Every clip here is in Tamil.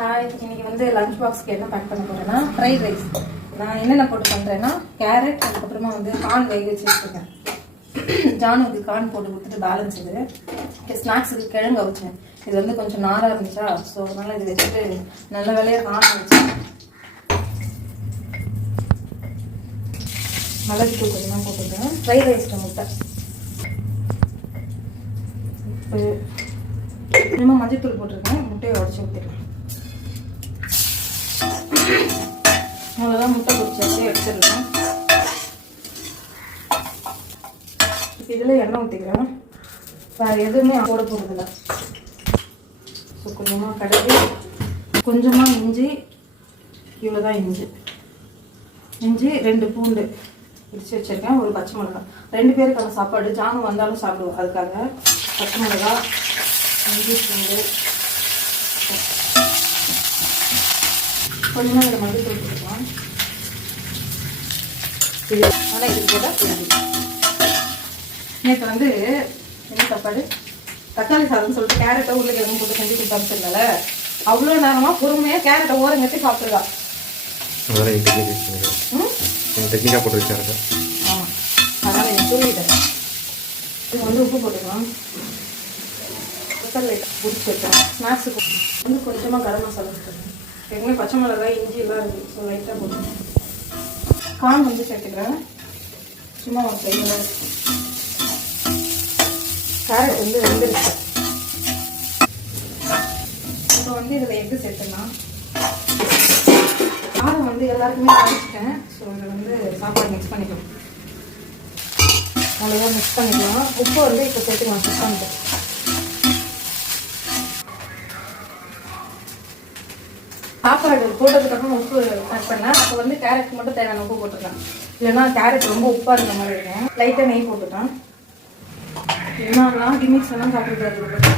ஹாய், இன்னைக்கு வந்து லஞ்ச் பாக்ஸ்க்கு என்ன பேக் பண்ண போறேன்னா ஃப்ரைட் ரைஸ். நான் என்னென்ன போட்டு பண்ணுறேன்னா கேரட், அதுக்கப்புறமா வந்து கார்ன் வேக வச்சு வச்சுருக்கேன். ஜானுக்கு கார்ன் போட்டு கொடுத்துட்டு பேலன்ஸ் இது ஸ்நாக்ஸுக்கு கிழங்கு வச்சேன். இது வந்து கொஞ்சம் நாராக இருந்துச்சா, ஸோ அதனால் இது வச்சுட்டு நல்ல வேலையாக கார்ன் வச்சேன். மிளகு தூள் கொஞ்சமாக போட்டுருக்கேன். ஃப்ரைட் ரைஸில் முட்டை, உப்பு, கொஞ்சமாக மஞ்சள் தூள் போட்டிருக்கேன். முட்டையை உடச்சி ஊற்றிருக்கேன். அவ்வளோதான், முட்டை பொரிச்சு வச்சு எடுத்துருக்கேன். இப்போ இதில் எண்ணெய் ஊற்றிக்கிறேன். வேறு எதுவுமே போட போகிறதில்ல. ஸோ கொஞ்சமாக கடுகு, கொஞ்சமாக இஞ்சி, இவ்வளோ தான் இஞ்சி, 2 பூண்டு இடிச்சு வச்சுருக்கேன். ஒரு பச்சை மிளகா, 2 பேருக்கான சாப்பாடு. ஜானு வந்தாலும் சாப்பிடுவோம், அதுக்காக பச்சை மிளகா, இஞ்சி, பூண்டு, கொஞ்சமாக இதில் மஞ்சள் தூள் போட்டுக்கலாம். இது ஆனால் இது போட்டால் புரிஞ்சு. நேற்று வந்து என்ன சாப்பாடு, தக்காளி சாதம்னு சொல்லிட்டு கேரட்டை உருளைக்கிழங்கு போட்டு செஞ்சு கொடுத்தாருல, அவ்வளோ நேரமாக பொறுமையாக கேரட்டை ஓரம் கட்டி சாப்பிட்ருக்கா. டெக்னிக்காக போட்டு வச்சாரு. ஆமாம், அதனால் எனக்கு சொல்லிட்டேன். இது வந்து உப்பு போட்டுக்கலாம். தக்காளி பிடிச்சி வச்சேன். ஸ்நாக்ஸுக்கு வந்து கொஞ்சமாக கரம் மசாலா போட்டுருக்கேன். ஏற்கனவே பச்சை மிளகாய், இஞ்சி எல்லாம் இருக்குது. ஸோ லைட்டாக போட்டுருக்கேன். கார்ன் வந்து சேர்த்துக்கிறேன். சும்மா ஒரு சைடில் கேரட் வந்து வெந்துருச்சு. இப்போ வந்து இதில் எக்கு சேர்த்துக்கலாம். காரம் வந்து எல்லாருக்குமே அரைச்சிட்டேன். ஸோ இதில் வந்து சாப்பாடு மிக்ஸ் பண்ணிக்கலாம். அவ்வளோதான், மிக்ஸ் பண்ணிக்கலாம். உப்பு வந்து இப்போ சேர்த்துக்கலாம். மிக்ஸ் பண்ணிட்டேன். சாப்பாடு போட்டதுக்கப்புறம் உப்பு ஆட் பண்ணேன். அப்போ வந்து கேரட் மட்டும் தேவையான உப்பு போட்டுருக்கேன். இல்லைன்னா கேரட் ரொம்ப உப்பாக இருக்கிற மாதிரி இருக்கும். லைட்டாக நெய் போட்டுட்டேன். என்னன்னா கிமிக்ஸ் எல்லாம் சாப்பிடுறது.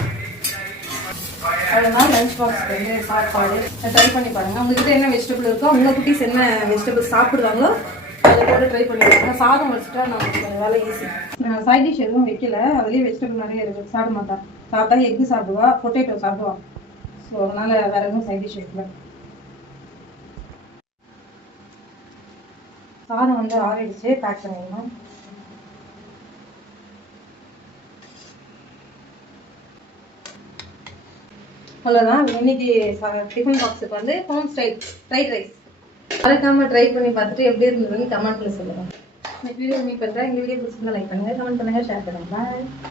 அதனால் லஞ்ச் பாக்ஸ்க்கு வந்து சாப்பாடு ட்ரை பண்ணி பாருங்கள். உங்ககிட்ட என்ன வெஜிடபிள் இருக்கோ, உங்கள் குட்டீஸ் என்ன வெஜிடபிள்ஸ் சாப்பிடுவாங்களோ அதை கூட ட்ரை பண்ணி பாருங்கள். சாதம் வச்சுட்டா நமக்கு வேலை ஈஸி. நான் சைட் டிஷ் எதுவும் வைக்கல. அதுலேயே வெஜிடபிள் நிறைய இருக்குது. சாப்பிட மாட்டான். சாப்பிட்டா எக்கு சாப்பிடுவா, பொட்டேட்டோ சாப்பிடுவான். ஸோ அதனால் வேறு எதுவும் சைட் டிஷ் வைக்கல. சாதம் வந்து ஆறிடுச்சு, பேக் பண்ணிடணும். அவ்வளோதான். இன்னைக்கு டிஃபன் பாக்ஸுக்கு வந்து ஹோம் ஸ்டைல் ஃப்ரைட் ரைஸ். மறக்காம ட்ரை பண்ணி பார்த்துட்டு எப்படி இருந்ததுன்னு கமெண்ட்ல சொல்லுங்கள். நெக்ஸ்ட் வீடியோ மீட் பண்ணுறேன். இந்த வீடியோ பிடிச்சிருந்தா லைக் பண்ணுங்கள், கமெண்ட் பண்ணுங்கள், ஷேர் பண்ணுங்கள். பாய்.